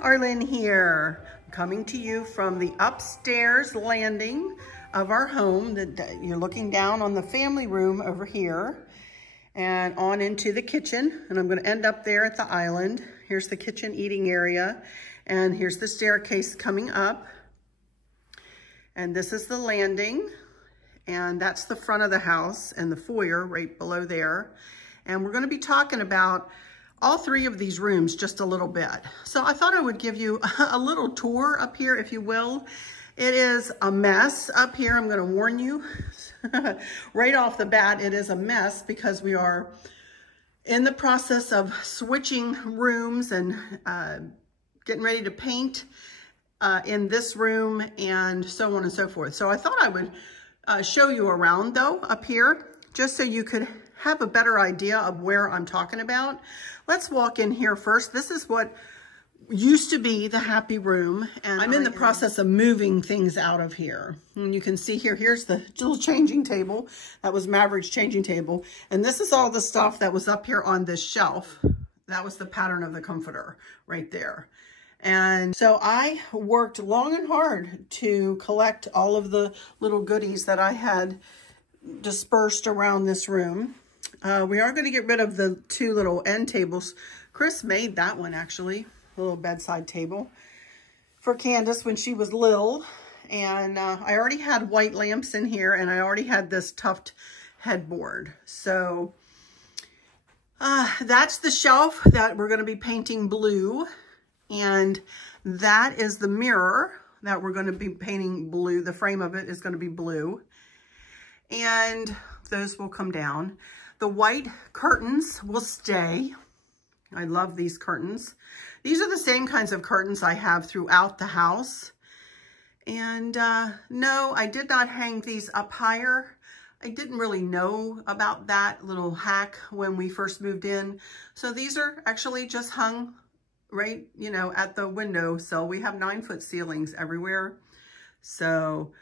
Arlynn here, coming to you from the upstairs landing of our home. You're looking down on the family room over here and on into the kitchen, and I'm going to end up there at the island. Here's the kitchen eating area, and here's the staircase coming up, and this is the landing, and that's the front of the house and the foyer right below there. And we're going to be talking about all three of these rooms just a little bit. So I thought I would give you a little tour up here, if you will. It is a mess up here. I'm going to warn you right off the bat, it is a mess because we are in the process of switching rooms and getting ready to paint in this room and so on and so forth. So I thought I would show you around though up here, just so you could have a better idea of where I'm talking about. Let's walk in here first. This is what used to be the happy room, and I'm in the process of moving things out of here. And you can see here, here's the little changing table. That was Maverick's changing table. And this is all the stuff that was up here on this shelf. That was the pattern of the comforter right there. And so I worked long and hard to collect all of the little goodies that I had dispersed around this room. We are going to get rid of the two little end tables. Chris made that one, actually, a little bedside table for Candace when she was little. And I already had white lamps in here, and I already had this tufted headboard. So that's the shelf that we're going to be painting blue. And that is the mirror that we're going to be painting blue. The frame of it is going to be blue. And those will come down. The white curtains will stay. I love these curtains. These are the same kinds of curtains I have throughout the house. And no, I did not hang these up higher. I didn't really know about that little hack when we first moved in. So these are actually just hung right, you know, at the window. So we have 9-foot ceilings everywhere. So,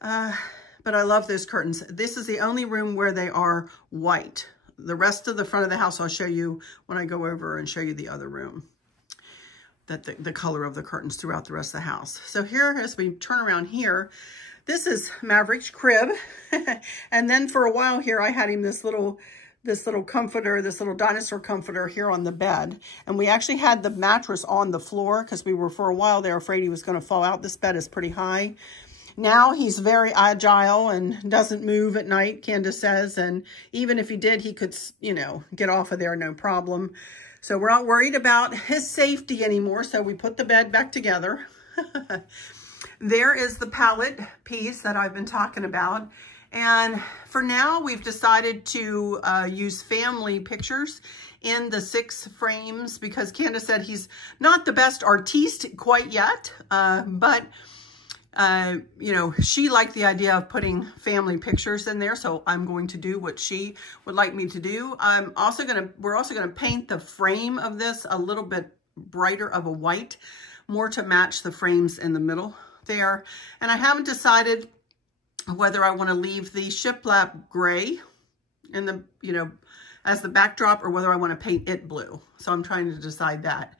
but I love those curtains. This is the only room where they are white. The rest of the front of the house, I'll show you when I go over and show you the other room, that the color of the curtains throughout the rest of the house. So here, as we turn around here, this is Maverick's crib. And then for a while here, I had him this little comforter, this little dinosaur comforter here on the bed. And we actually had the mattress on the floor because we were for a while there afraid he was going to fall out. This bed is pretty high. Now he's very agile and doesn't move at night, Candace says. And even if he did, he could, you know, get off of there, no problem. So we're not worried about his safety anymore. So we put the bed back together. There is the palette piece that I've been talking about. And for now, we've decided to use family pictures in the 6 frames because Candace said he's not the best artiste quite yet, but you know, she liked the idea of putting family pictures in there, so I'm going to do what she would like me to do. we're also gonna paint the frame of this a little bit brighter of a white, more to match the frames in the middle there. And I haven't decided whether I want to leave the shiplap gray in the, you know, as the backdrop, or whether I want to paint it blue. So I'm trying to decide that.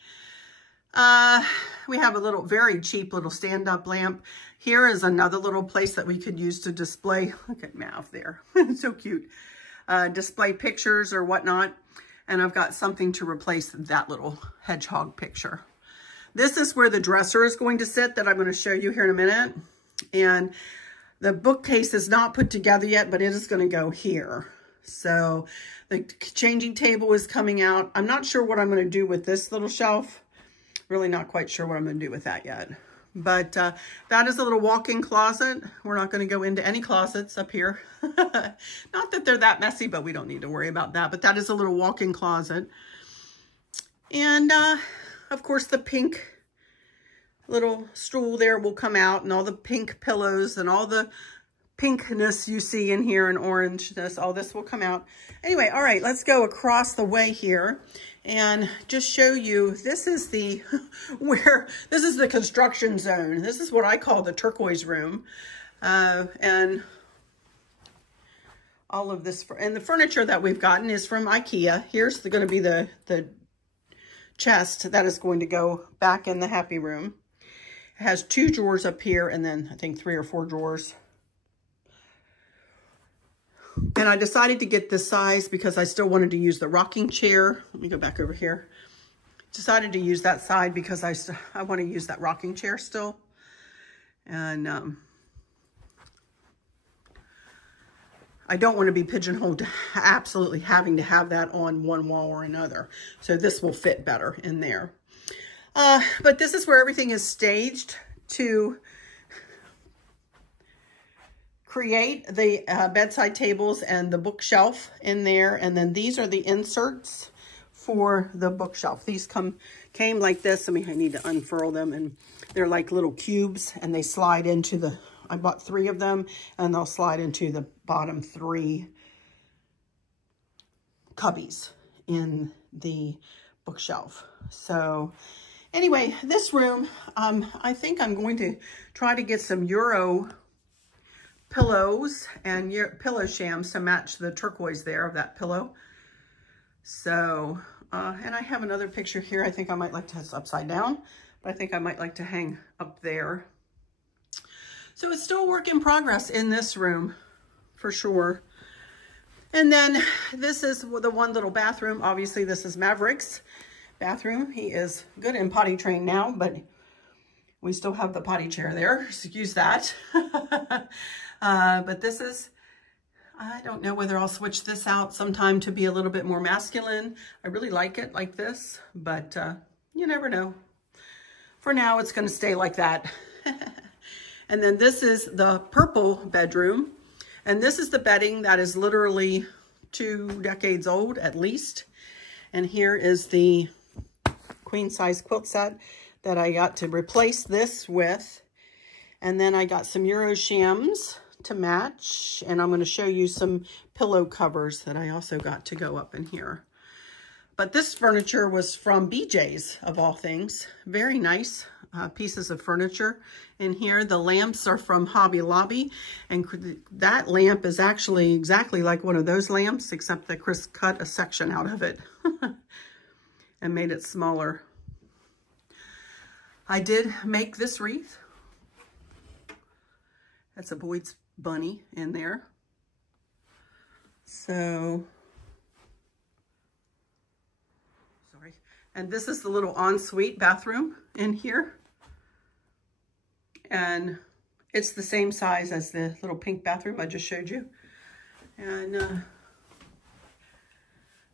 We have a little, very cheap little stand-up lamp. Here is another little place that we could use to display, look at Mav there, so cute, display pictures or whatnot. And I've got something to replace that little hedgehog picture. This is where the dresser is going to sit that I'm going to show you here in a minute. And the bookcase is not put together yet, but it is going to go here. So the changing table is coming out. I'm not sure what I'm going to do with this little shelf. Really not quite sure what I'm going to do with that yet. But that is a little walk-in closet. We're not going to go into any closets up here. Not that they're that messy, but we don't need to worry about that. But that is a little walk-in closet. And of course, the pink little stool there will come out, and all the pink pillows and all the pinkness you see in here and orangeness, all this will come out. Anyway, all right, let's go across the way here. and just show you, this is the, this is the construction zone. This is what I call the turquoise room. And all of this, and the furniture that we've gotten is from IKEA. Here's going to be the chest that is going to go back in the happy room. It has 2 drawers up here, and then I think 3 or 4 drawers. And I decided to get this size because I still wanted to use the rocking chair. Let me go back over here. Decided to use that side because I want to use that rocking chair still. And I don't want to be pigeonholed to absolutely having to have that on one wall or another. So this will fit better in there. But this is where everything is staged to create the bedside tables and the bookshelf in there. And then these are the inserts for the bookshelf. These came like this. I mean, I need to unfurl them, and they're like little cubes, and they slide into the, I bought 3 of them, and they'll slide into the bottom 3 cubbies in the bookshelf. So anyway, this room, I think I'm going to try to get some Euro pillows and pillow shams to match the turquoise there of that pillow. So, and I have another picture here. I think I might like to have this upside down, but I think I might like to hang up there. So it's still a work in progress in this room for sure. And then this is the one little bathroom. Obviously this is Maverick's bathroom. He is good and potty trained now, but we still have the potty chair there. Excuse that. But this is, I don't know whether I'll switch this out sometime to be a little bit more masculine. I really like it like this, but you never know. For now, it's going to stay like that. And then this is the purple bedroom. And this is the bedding that is literally 2 decades old at least. And here is the queen size quilt set that I got to replace this with. And then I got some Euro shams to match. And I'm going to show you some pillow covers that I also got to go up in here. But this furniture was from BJ's, of all things. Very nice pieces of furniture in here. The lamps are from Hobby Lobby, and that lamp is actually exactly like one of those lamps, except that Chris cut a section out of it and made it smaller. I did make this wreath. That's a Boyd's bunny in there. So, sorry. And this is the little ensuite bathroom in here. And it's the same size as the little pink bathroom I just showed you. And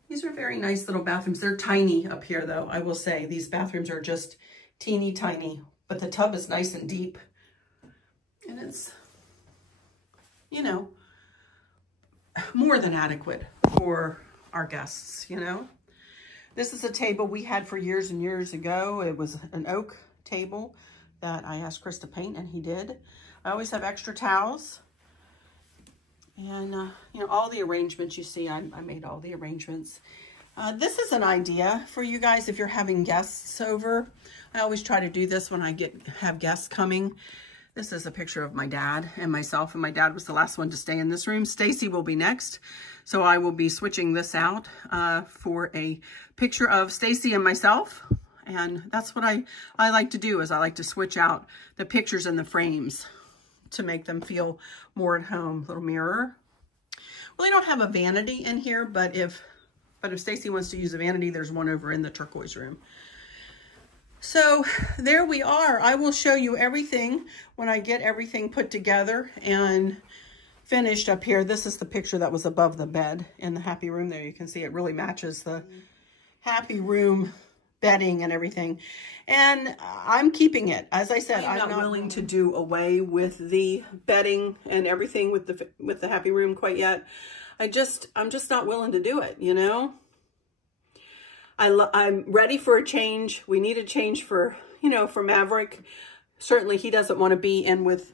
these are very nice little bathrooms. They're tiny up here though, I will say. These bathrooms are just teeny tiny, but the tub is nice and deep. And it's, you know, more than adequate for our guests, you know. This is a table we had for years and years ago. It was an oak table that I asked Chris to paint, and he did. I always have extra towels. And, you know, all the arrangements you see, I made all the arrangements. This is an idea for you guys if you're having guests over. I always try to do this when I have guests coming. This is a picture of my dad and myself, and my dad was the last one to stay in this room. Stacy will be next, so I will be switching this out for a picture of Stacy and myself. And that's what I like to do, is I like to switch out the pictures and the frames to make them feel more at home. Little mirror. Well, I don't have a vanity in here, but if Stacy wants to use a vanity, there's one over in the turquoise room. So there we are. I will show you everything when I get everything put together and finished up here. This is the picture that was above the bed in the happy room. There you can see it really matches the happy room bedding and everything. And I'm keeping it. As I said, I'm not willing to do away with the bedding and everything with the happy room quite yet. I'm just not willing to do it, you know. I'm ready for a change. We need a change for, you know, for Maverick. Certainly he doesn't want to be in with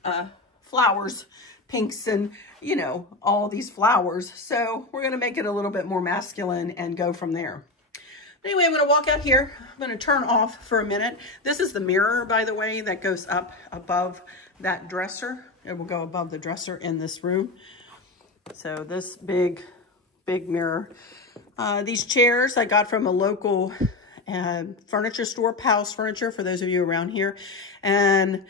flowers, pinks, and, you know, all these flowers. So we're going to make it a little bit more masculine and go from there. Anyway, I'm going to walk out here. I'm going to turn off for a minute. This is the mirror, by the way, that goes up above that dresser. It will go above the dresser in this room. So this big mirror. These chairs I got from a local furniture store, Powell's Furniture, for those of you around here. And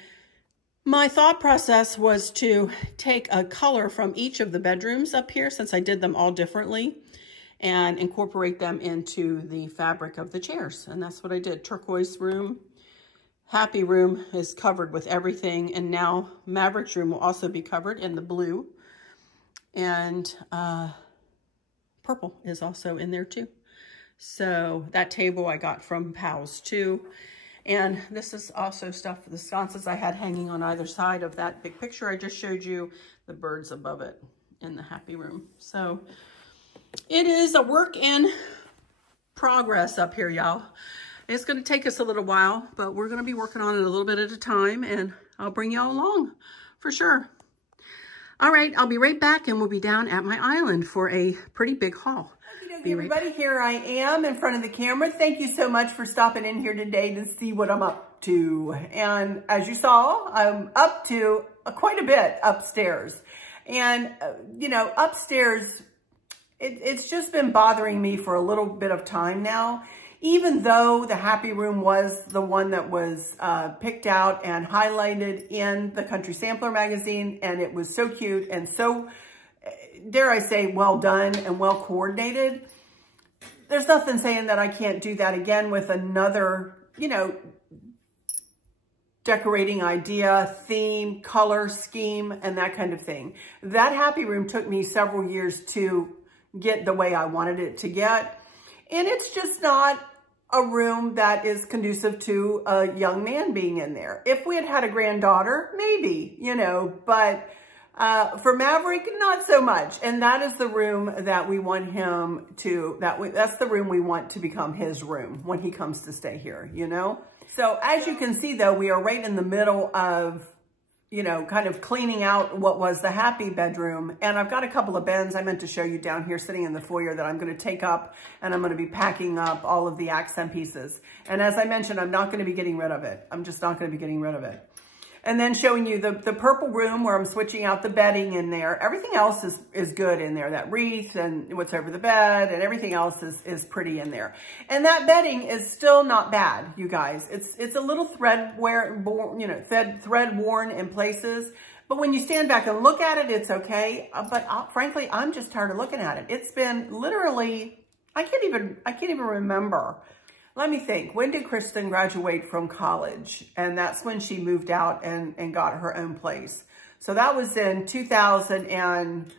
my thought process was to take a color from each of the bedrooms up here, since I did them all differently, and incorporate them into the fabric of the chairs. And that's what I did. Turquoise room, Happy room is covered with everything. And now Maverick's room will also be covered in the blue. And purple is also in there too. So that table I got from Powell's too. And this is also stuff for the sconces I had hanging on either side of that big picture I just showed you, the birds above it in the Happy room. So it is a work in progress up here, y'all. It's going to take us a little while, but we're going to be working on it a little bit at a time, and I'll bring y'all along for sure. All right, I'll be right back, and we'll be down at my island for a pretty big haul. Hey everybody, here I am in front of the camera. Thank you so much for stopping in here today to see what I'm up to. And as you saw, I'm up to quite a bit upstairs. And, you know, upstairs, it's just been bothering me for a little bit of time now. Even though the Happy room was the one that was picked out and highlighted in the Country Sampler magazine, and it was so cute and so, dare I say, well done and well coordinated, there's nothing saying that I can't do that again with another, you know, decorating idea, theme, color scheme, and that kind of thing. That Happy room took me several years to get the way I wanted it to get. And it's just not a room that is conducive to a young man being in there. If we had had a granddaughter, maybe, you know, but for Maverick, not so much. And that is the room that we want him to, that's the room we want to become his room when he comes to stay here, you know? So as you can see though, we are right in the middle of, you know, kind of cleaning out what was the Happy bedroom. And I've got a couple of bins I meant to show you down here sitting in the foyer that I'm going to take up, and I'm going to be packing up all of the accent pieces. And as I mentioned, I'm not going to be getting rid of it. I'm just not going to be getting rid of it. And then showing you the purple room where I'm switching out the bedding in there. Everything else is good in there. That wreath and what's over the bed and everything else is pretty in there. And that bedding is still not bad, you guys. It's a little thread worn in places. But when you stand back and look at it, it's okay. But frankly, I'm just tired of looking at it. It's been literally, I can't even remember. Let me think. When did Kristen graduate from college? And that's when she moved out and got her own place. So that was in 2000 and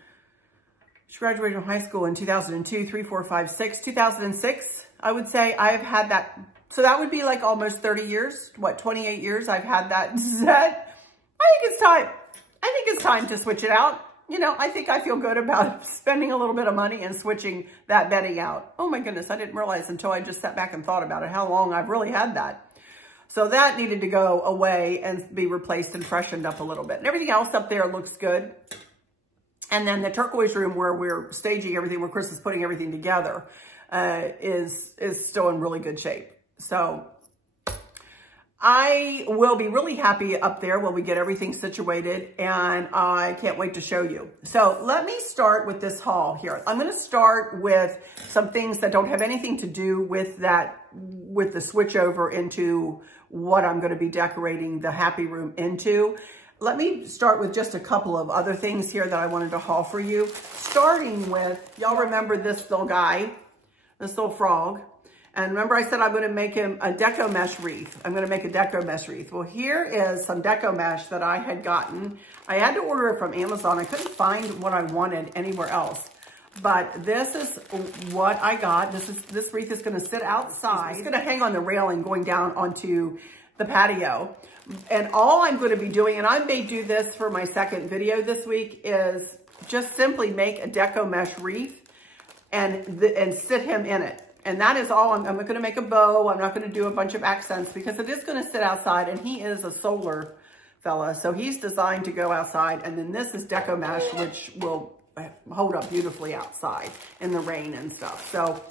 she graduated from high school in 2002, 3, 4, 5, 6, 2006. I would say I've had that. So that would be like almost 30 years. What, 28 years I've had that set. I think it's time. I think it's time to switch it out. You know, I think I feel good about spending a little bit of money and switching that bedding out. Oh my goodness, I didn't realize until I just sat back and thought about it how long I've really had that. So that needed to go away and be replaced and freshened up a little bit. And everything else up there looks good. And then the turquoise room where we're staging everything, where Chris is putting everything together, is still in really good shape. So I will be really happy up there when we get everything situated, and I can't wait to show you. So let me start with this haul here. I'm going to start with some things that don't have anything to do with the switch over into what I'm going to be decorating the Happy room into. Let me start with just a couple of other things here that I wanted to haul for you. Starting with, y'all remember this little guy, this little frog. And remember I said I'm going to make him a deco mesh wreath. I'm going to make a deco mesh wreath. Well, here is some deco mesh that I had gotten. I had to order it from Amazon. I couldn't find what I wanted anywhere else. But this is what I got. This wreath is going to sit outside. It's going to hang on the railing going down onto the patio. And all I'm going to be doing, and I may do this for my second video this week, is just simply make a deco mesh wreath and sit him in it. And that is all. I'm going to make a bow. I'm not going to do a bunch of accents because it is going to sit outside, and he is a solar fella. So he's designed to go outside. And then this is deco mesh, which will hold up beautifully outside in the rain and stuff. So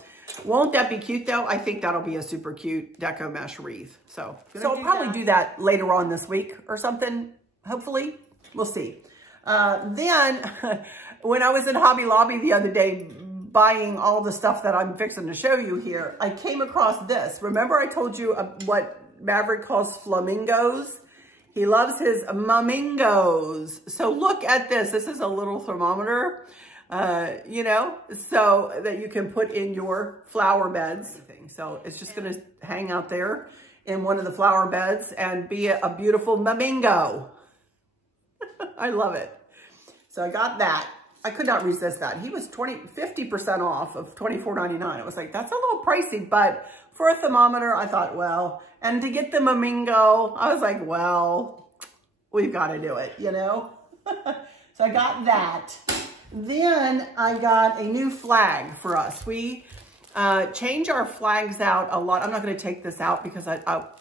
Won't that be cute though? I think that'll be a super cute deco mesh wreath. So I'll probably do that later on this week or something. Hopefully, we'll see. Then when I was in Hobby Lobby the other day buying all the stuff that I'm fixing to show you here, I came across this. Remember I told you what Maverick calls flamingos? He loves his mamingos. So look at this. This is a little thermometer. You know, so that you can put in your flower beds. So it's just going to hang out there in one of the flower beds and be a beautiful mamingo. I love it. So I got that. I could not resist that. He was 50% off of $24.99. I was like, that's a little pricey, but for a thermometer, I thought, well, and to get the mamingo, I was like, well, we've got to do it, you know? So I got that. Then I got a new flag for us. We change our flags out a lot. I'm not going to take this out because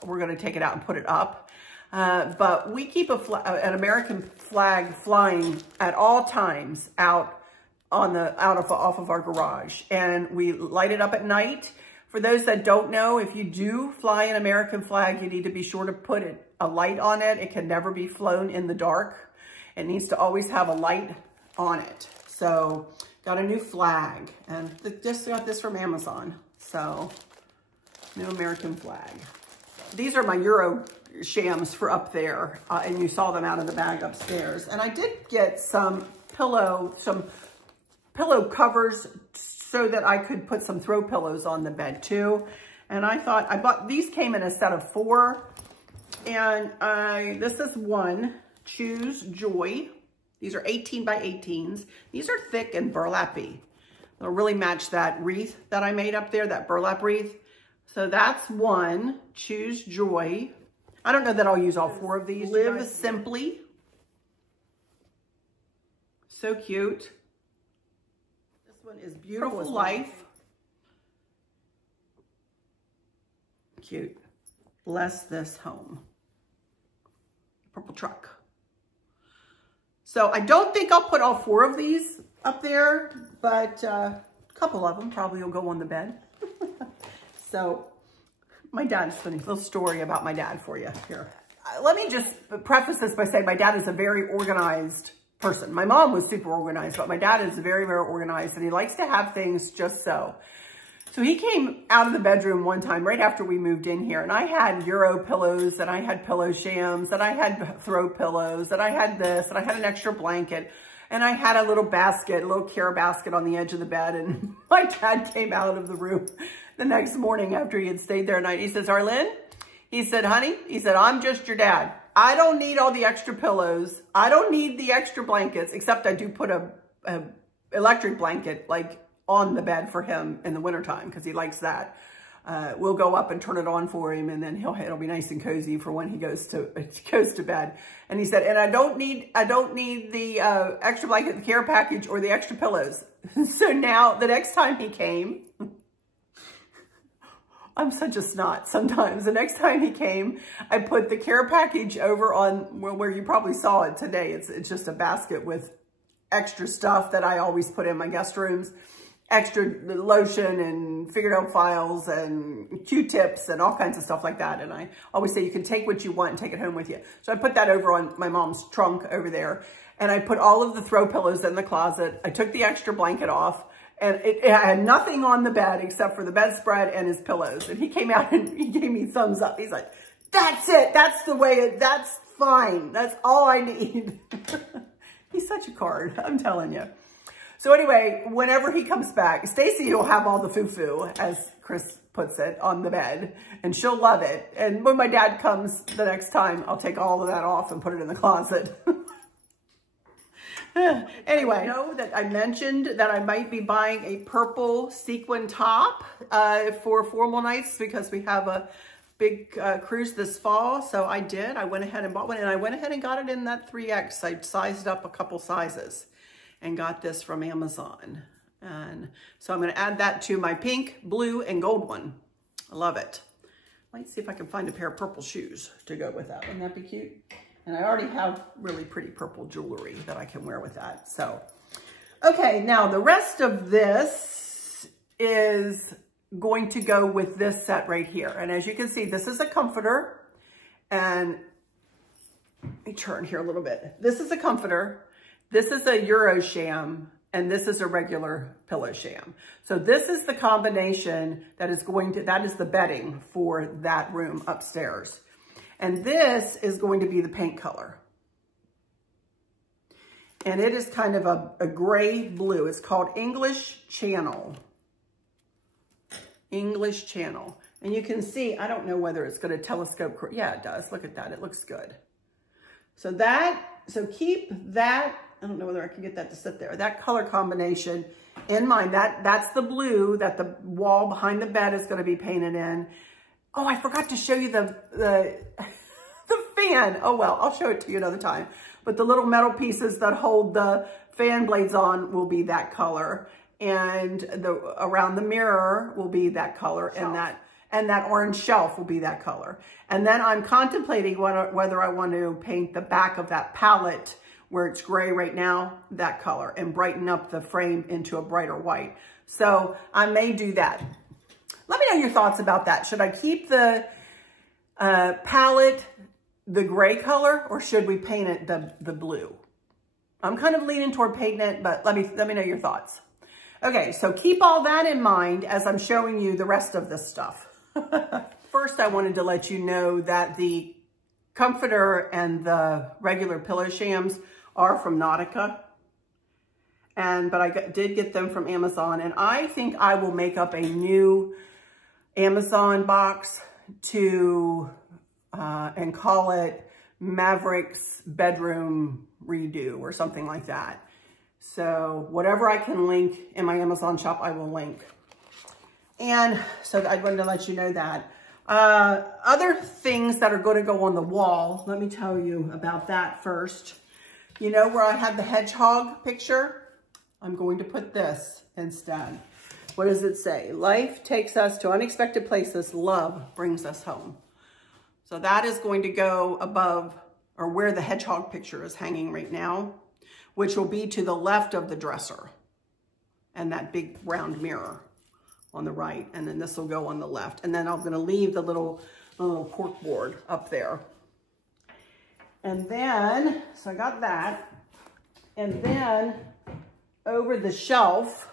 we're going to take it out and put it up. But we keep an American flag flying at all times out on off of our garage, and we light it up at night. For those that don't know, if you do fly an American flag, you need to be sure to put a light on it. It can never be flown in the dark. It needs to always have a light on it. So got a new flag, and just got this from Amazon. So new American flag. These are my Euro shams for up there, and you saw them out of the bag upstairs. And I did get some pillow covers so that I could put some throw pillows on the bed too. And I thought these came in a set of 4, and this is one. Choose Joy. These are 18 by 18s. These are thick and burlappy. They'll really match that wreath that I made up there, that burlap wreath. So that's one. Choose Joy. I don't know that I'll use all 4 of these. Live Simply. So cute. This one is Beautiful Life. Cute. Bless This Home. Purple truck. So I don't think I'll put all 4 of these up there, but a couple of them probably will go on the bed. So my dad's funny little story about my dad for you here. Let me just preface this by saying my dad is a very organized person. My mom was super organized, but my dad is very, very organized, and he likes to have things just so. So he came out of the bedroom one time right after we moved in here, and I had Euro pillows, and I had pillow shams, and I had throw pillows, and I had this, and I had an extra blanket, and I had a little basket, a little care basket on the edge of the bed. And my dad came out of the room the next morning after he had stayed there a night. He says, Arlynn, he said, honey, he said, I'm just your dad. I don't need all the extra pillows. I don't need the extra blankets, except I do put a electric blanket like on the bed for him in the wintertime because he likes that. We'll go up and turn it on for him, and then it'll be nice and cozy for when he goes to bed. And he said, and I don't need the extra blanket, the care package, or the extra pillows. So now the next time he came, I'm such a snot sometimes. The next time he came, I put the care package over on where you probably saw it today. It's just a basket with extra stuff that I always put in my guest rooms. Extra lotion and fingernail files and Q-tips and all kinds of stuff like that. And I always say you can take what you want and take it home with you. So I put that over on my mom's trunk over there. And I put all of the throw pillows in the closet. I took the extra blanket off, and it had nothing on the bed except for the bedspread and his pillows. And he came out and he gave me thumbs up. He's like, that's it. That's the way that's fine. That's all I need. He's such a card, I'm telling you. So anyway, whenever he comes back, Stacy will have all the foo-foo, as Chris puts it, on the bed, and she'll love it. And when my dad comes the next time, I'll take all of that off and put it in the closet. Anyway, I know that I mentioned that I might be buying a purple sequin top for formal nights because we have a big cruise this fall. So I did. I went ahead and bought one, and I went ahead and got it in that 3X. I sized up a couple sizes and got this from Amazon. And so I'm going to add that to my pink, blue, and gold one. I love it. Might see if I can find a pair of purple shoes to go with that. Wouldn't that be cute? And I already have really pretty purple jewelry that I can wear with that. So, okay, now the rest of this is going to go with this set right here. And as you can see, this is a comforter. And let me turn here a little bit. This is a comforter. This is a Euro sham. And this is a regular pillow sham. So this is the combination that is the bedding for that room upstairs. And this is going to be the paint color. And it is kind of a gray blue. It's called English Channel. English Channel. And you can see, I don't know whether it's going to telescope. Yeah, it does. Look at that. It looks good. So keep that. I don't know whether I can get that to sit there. That color combination in mind. That's the blue that the wall behind the bed is going to be painted in. Oh, I forgot to show you the fan. Oh, well, I'll show it to you another time. But the little metal pieces that hold the fan blades on will be that color. And around the mirror will be that color. And that orange shelf will be that color. And then I'm contemplating whether I want to paint the back of that palette where it's gray right now, that color, and brighten up the frame into a brighter white. So I may do that. Let me know your thoughts about that. Should I keep the palette the gray color, or should we paint it the blue? I'm kind of leaning toward painting it, but let me know your thoughts. Okay, so keep all that in mind as I'm showing you the rest of this stuff. First, I wanted to let you know that the comforter and the regular pillow shams are from Nautica. But I did get them from Amazon, and I think I will make up a new Amazon box and call it Maverick's Bedroom Redo or something like that. So whatever I can link in my Amazon shop, I will link. And so I wanted to let you know that. Other things that are going to go on the wall, let me tell you about that first. You know where I had the hedgehog picture? I'm going to put this instead. What does it say? Life takes us to unexpected places. Love brings us home. So that is going to go above, or where the hedgehog picture is hanging right now, which will be to the left of the dresser and that big round mirror on the right. And then this will go on the left. And then I'm going to leave the little cork board up there. And then, so I got that. And then over the shelf,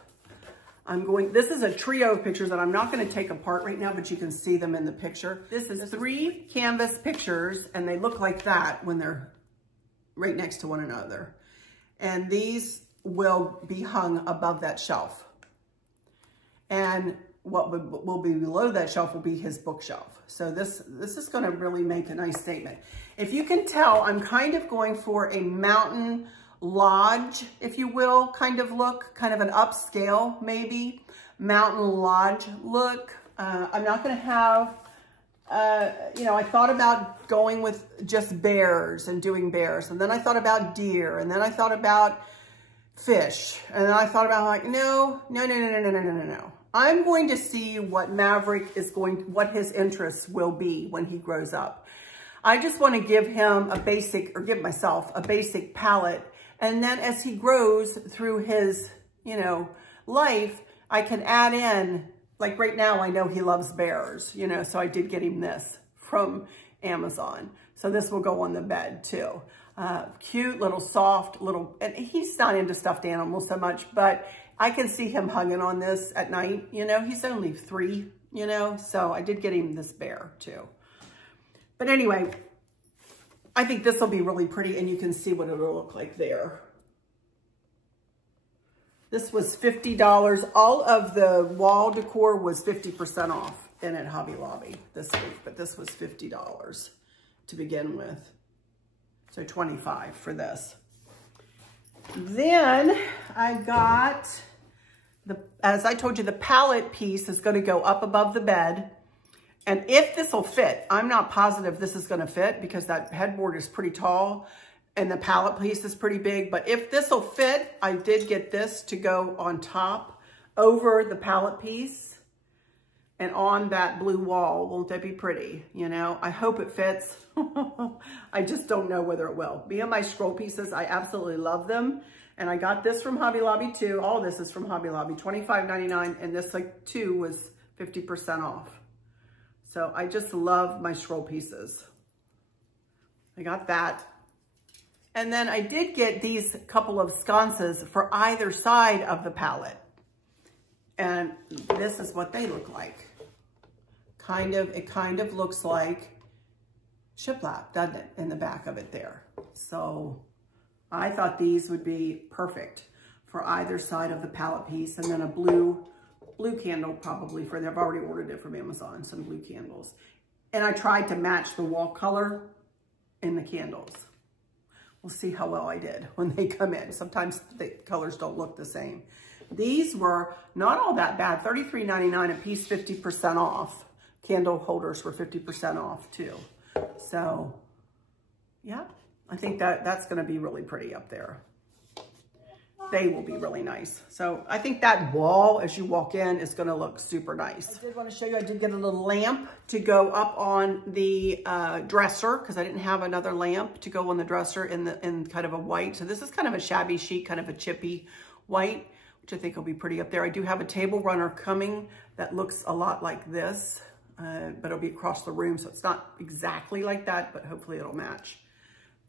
this is a trio of pictures that I'm not going to take apart right now, but you can see them in the picture. This is 3 canvas pictures, and they look like that when they're right next to one another. And these will be hung above that shelf. And what will be below that shelf will be his bookshelf. So this is going to really make a nice statement. If you can tell, I'm kind of going for a mountain lodge, if you will, kind of look, kind of an upscale, maybe, mountain lodge look. I'm not going to have, I thought about going with just bears and doing bears. And then I thought about deer. And then I thought about fish. And then I thought about no. I'm going to see what Maverick what his interests will be when he grows up. I just want to give him give myself a basic palette. And then as he grows through his, life, I can add in, like right now, I know he loves bears, so I did get him this from Amazon. So this will go on the bed too. Cute, little soft, and he's not into stuffed animals so much, but I can see him hugging on this at night. He's only 3, so I did get him this bear too. But anyway, I think this will be really pretty, and you can see what it'll look like there. This was $50. All of the wall decor was 50% off in at Hobby Lobby this week, but this was $50 to begin with. So $25 for this. Then I got, as I told you, the palette piece is going to go up above the bed. And if this will fit, I'm not positive this is going to fit because that headboard is pretty tall and the palette piece is pretty big. But if this will fit, I did get this to go on top over the palette piece and on that blue wall. Won't that be pretty? I hope it fits. I just don't know whether it will. Me and my scroll pieces, I absolutely love them. And I got this from Hobby Lobby too. All this is from Hobby Lobby, $25.99. And this too was 50% off. So I just love my scroll pieces. I got that. And then I did get these couple of sconces for either side of the palette. And this is what they look like. It kind of looks like shiplap, doesn't it, in the back of it there. So I thought these would be perfect for either side of the palette piece. And then a blue candle probably for, I've already ordered it from Amazon, some blue candles. And I tried to match the wall color in the candles. We'll see how well I did when they come in. Sometimes the colors don't look the same. These were not all that bad, $33.99 a piece, 50% off. Candle holders were 50% off too. So yeah, I think that's gonna be really pretty up there. They will be really nice. So I think that wall as you walk in is gonna look super nice. I did wanna show you, I did get a little lamp to go up on the dresser because I didn't have another lamp to go on the dresser in kind of a white. So this is kind of a shabby chic, kind of a chippy white, which I think will be pretty up there. I do have a table runner coming that looks a lot like this, but it'll be across the room. So it's not exactly like that, but hopefully it'll match.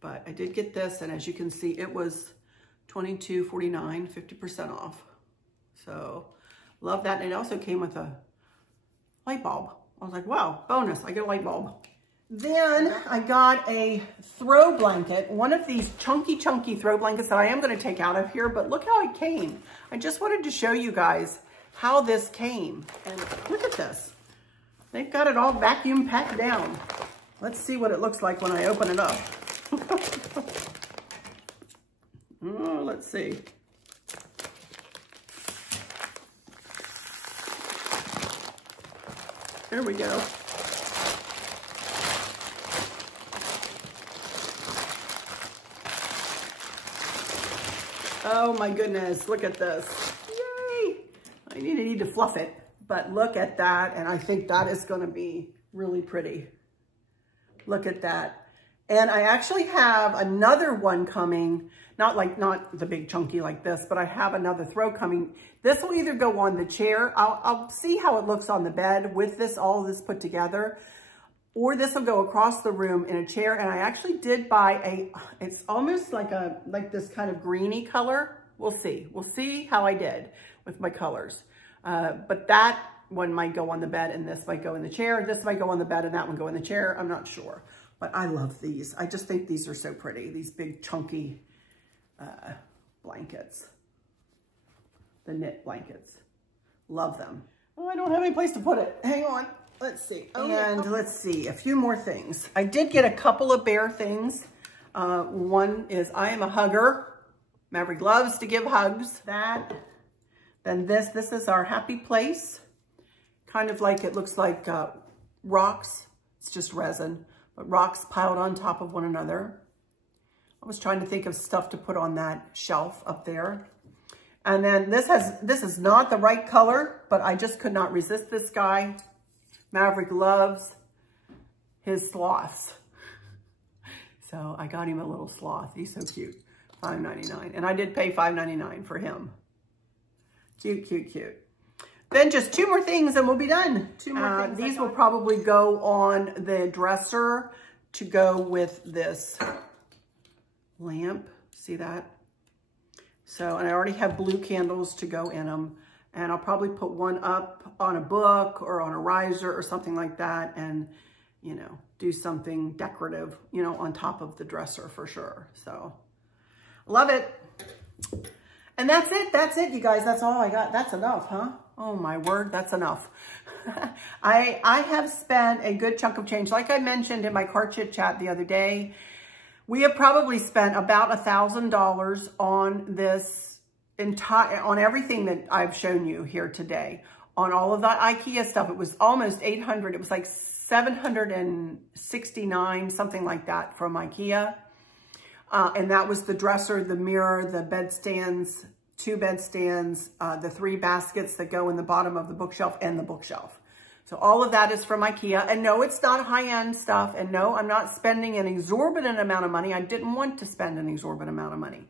But I did get this, and as you can see, it was $22.49, 50% off. So love that. And it also came with a light bulb. I was like, wow, bonus, I get a light bulb. Then I got a throw blanket, one of these chunky throw blankets that I am gonna take out of here, but look how it came. I just wanted to show you guys how this came. And look at this. They've got it all vacuum packed down. Let's see what it looks like when I open it up. Oh, let's see. There we go. Oh my goodness, look at this. Yay! I need to fluff it, but look at that, and I think that is gonna be really pretty. Look at that. And I actually have another one coming, not the big chunky like this, but I have another throw coming. This will either go on the chair. I'll see how it looks on the bed with this, all of this put together, or this will go across the room in a chair. And I actually did buy it's almost like this kind of greeny color. We'll see how I did with my colors. But that one might go on the bed and this might go in the chair. This might go on the bed and that one go in the chair. I'm not sure. But I love these. I just think these are so pretty. These big chunky blankets. The knit blankets. Love them. Oh, I don't have any place to put it. Hang on. Let's see. And let's see. A few more things. I did get a couple of bear things. One is I am a hugger. Maverick loves to give hugs. That. Then this is our happy place. Kind of like, it looks like rocks. It's just resin. But rocks piled on top of one another. I was trying to think of stuff to put on that shelf up there. And then this is not the right color, but I just could not resist this guy. Maverick loves his sloths. So I got him a little sloth. He's so cute. $5.99. And I did pay $5.99 for him. Cute, cute, cute. Then just two more things and we'll be done. Two more things. These will probably go on the dresser to go with this lamp. See that? So, and I already have blue candles to go in them. And I'll probably put one up on a book or on a riser or something like that. And, you know, do something decorative, you know, on top of the dresser for sure. So, love it. And that's it. That's it, you guys. That's all I got. That's enough, huh? Oh my word, that's enough. I have spent a good chunk of change. Like I mentioned in my car chit chat the other day, we have probably spent about $1,000 on this on everything that I've shown you here today. On all of that IKEA stuff, it was almost 800. It was like 769, something like that from IKEA. And that was the dresser, the mirror, the bed stands, 2 bed stands, the 3 baskets that go in the bottom of the bookshelf and the bookshelf. So all of that is from IKEA. And no, it's not high-end stuff. And no, I'm not spending an exorbitant amount of money. I didn't want to spend an exorbitant amount of money.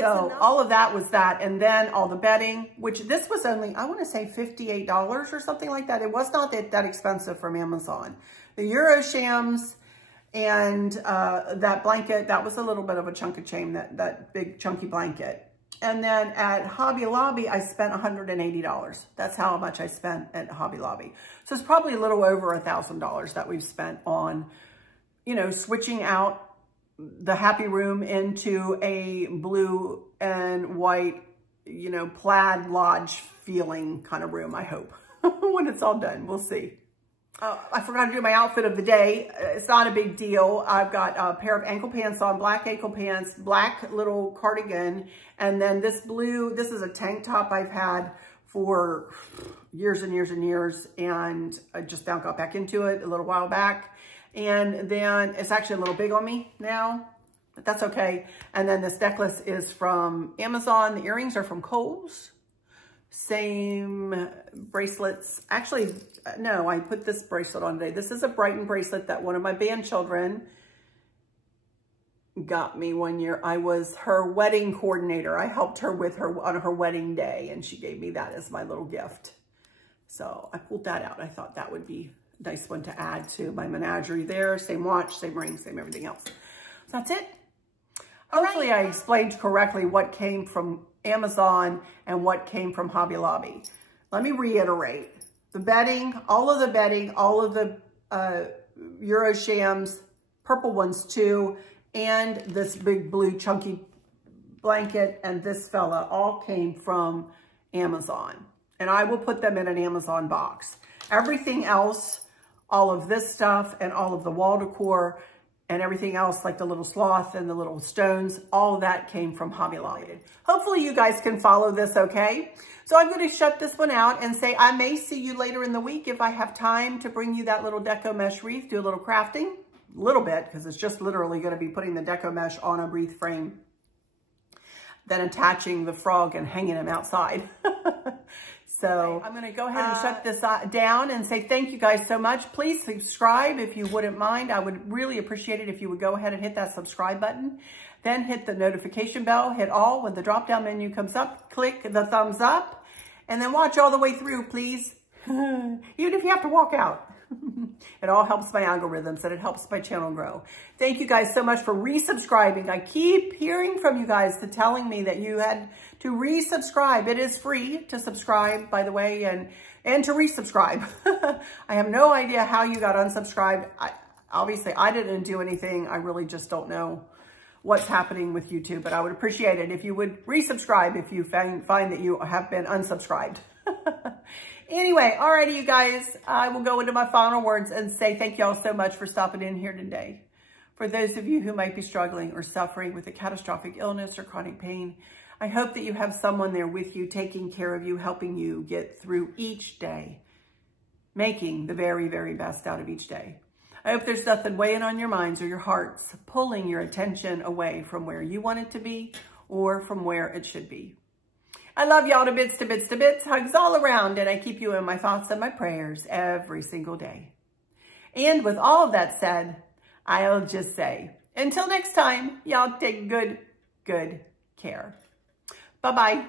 So all of that was that. And then all the bedding, which this was only, I want to say $58 or something like that. It was not that expensive from Amazon. The Euro shams and that blanket, that was a little bit of a chunk of change, that big chunky blanket. And then at Hobby Lobby, I spent $180. That's how much I spent at Hobby Lobby. So it's probably a little over $1,000 that we've spent on, you know, switching out the happy room into a blue and white, you know, plaid lodge feeling kind of room, I hope. When it's all done, we'll see. I forgot to do my outfit of the day. It's not a big deal. I've got a pair of ankle pants on, black ankle pants, black little cardigan, and then this blue, this is a tank top I've had for years and years and years, and I just now got back into it a little while back. And then it's actually a little big on me now, but that's okay. And then this necklace is from Amazon. The earrings are from Kohl's. Same bracelets. Actually, no, I put this bracelet on today. This is a Brighton bracelet that one of my band children got me one year. I was her wedding coordinator. I helped her with her on her wedding day, and she gave me that as my little gift. So I pulled that out. I thought that would be a nice one to add to my menagerie there. Same watch, same ring, same everything else. So that's it. Hopefully I explained correctly what came from Amazon and what came from Hobby Lobby. Let me reiterate. The bedding, all of the Euro shams, purple ones too, and this big blue chunky blanket and this fella all came from Amazon. And I will put them in an Amazon box. Everything else, all of this stuff and all of the wall decor and everything else, like the little sloth and the little stones, all of that came from Hobby Lobby. Hopefully you guys can follow this okay. So I'm going to shut this one out and say I may see you later in the week if I have time to bring you that little deco mesh wreath, do a little crafting, a little bit, because it's just literally going to be putting the deco mesh on a wreath frame, then attaching the frog and hanging him outside. So I'm going to go ahead and shut this down and say thank you guys so much. Please subscribe if you wouldn't mind. I would really appreciate it if you would go ahead and hit that subscribe button. Then hit the notification bell, hit all. When the drop-down menu comes up, click the thumbs up. And then watch all the way through, please. Even if you have to walk out. It all helps my algorithms and it helps my channel grow. Thank you guys so much for resubscribing. I keep hearing from you guys telling me that you had to resubscribe. It is free to subscribe, by the way, and to resubscribe. I have no idea how you got unsubscribed. Obviously, I didn't do anything. I really just don't know what's happening with YouTube, but I would appreciate it if you would resubscribe if you find that you have been unsubscribed. Anyway, alrighty, you guys, I will go into my final words and say thank y'all so much for stopping in here today. For those of you who might be struggling or suffering with a catastrophic illness or chronic pain, I hope that you have someone there with you, taking care of you, helping you get through each day, making the very, very best out of each day. I hope there's nothing weighing on your minds or your hearts, pulling your attention away from where you want it to be or from where it should be. I love y'all to bits, to bits, to bits. Hugs all around, and I keep you in my thoughts and my prayers every single day. And with all of that said, I'll just say, until next time, y'all take good care. Bye-bye.